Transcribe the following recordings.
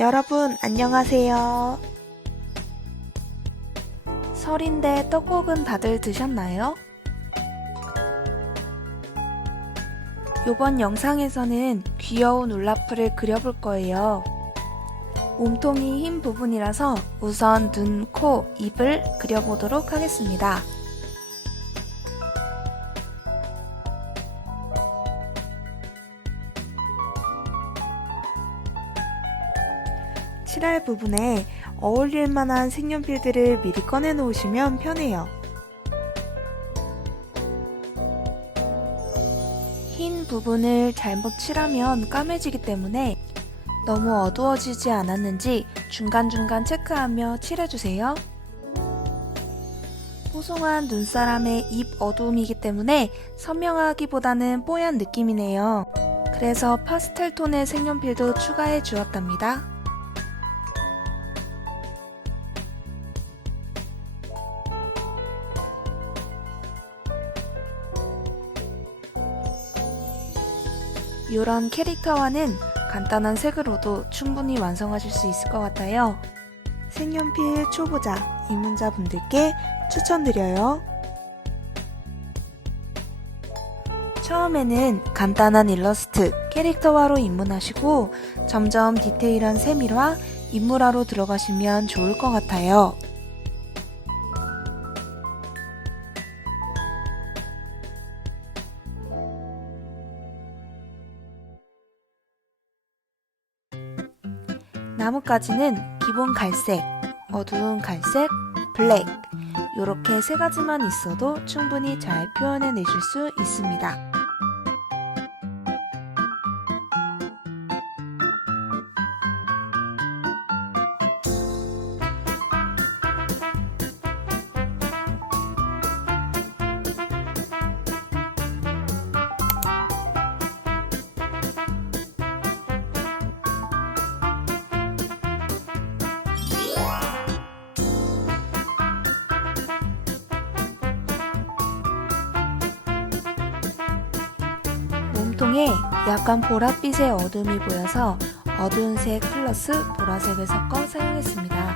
여러분, 안녕하세요. 설인데 떡국은 다들 드셨나요? 이번 영상에서는 귀여운 울라프를 그려볼 거예요. 몸통이 흰 부분이라서 우선 눈, 코, 입을 그려보도록 하겠습니다. 칠할 부분에 어울릴 만한 색연필들을 미리 꺼내 놓으시면 편해요. 흰 부분을 잘못 칠하면 까매지기 때문에 너무 어두워지지 않았는지 중간중간 체크하며 칠해주세요. 뽀송한 눈사람의 입 어두움이기 때문에 선명하기보다는 뽀얀 느낌이네요. 그래서 파스텔 톤의 색연필도 추가해 주었답니다. 이런 캐릭터와는 간단한 색으로도 충분히 완성하실 수 있을 것 같아요. 색연필 초보자 입문자분들께 추천드려요. 처음에는 간단한 일러스트, 캐릭터화로 입문하시고 점점 디테일한 세밀화, 인물화로 들어가시면 좋을 것 같아요. 나뭇가지는 기본 갈색, 어두운 갈색, 블랙 이렇게 세 가지만 있어도 충분히 잘 표현해 내실 수 있습니다. 통에 약간 보랏빛의 어둠이 보여서 어두운 색 플러스 보라색을 섞어 사용했습니다.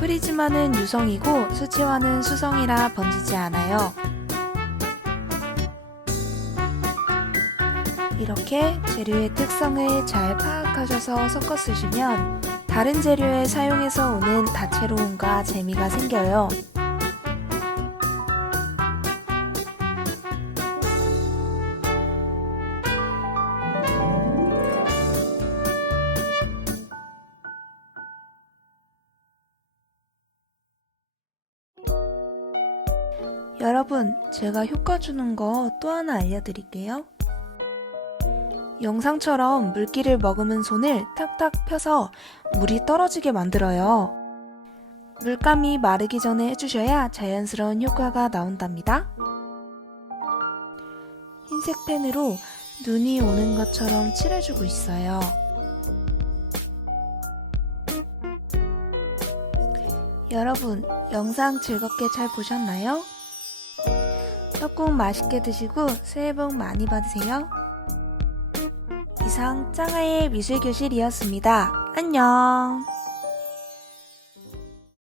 프리즈마는 유성이고 수채화는 수성이라 번지지 않아요. 이렇게 재료의 특성을 잘 파악하셔서 섞어 쓰시면 다른 재료에 사용해서 오는 다채로움과 재미가 생겨요. 여러분, 제가 효과 주는 거 또 하나 알려드릴게요. 영상처럼 물기를 머금은 손을 탁탁 펴서 물이 떨어지게 만들어요. 물감이 마르기 전에 해주셔야 자연스러운 효과가 나온답니다. 흰색 펜으로 눈이 오는 것처럼 칠해주고 있어요. 여러분, 영상 즐겁게 잘 보셨나요? 떡국 맛있게 드시고 새해 복 많이 받으세요. 이상 짱아의 미술교실이었습니다. 안녕!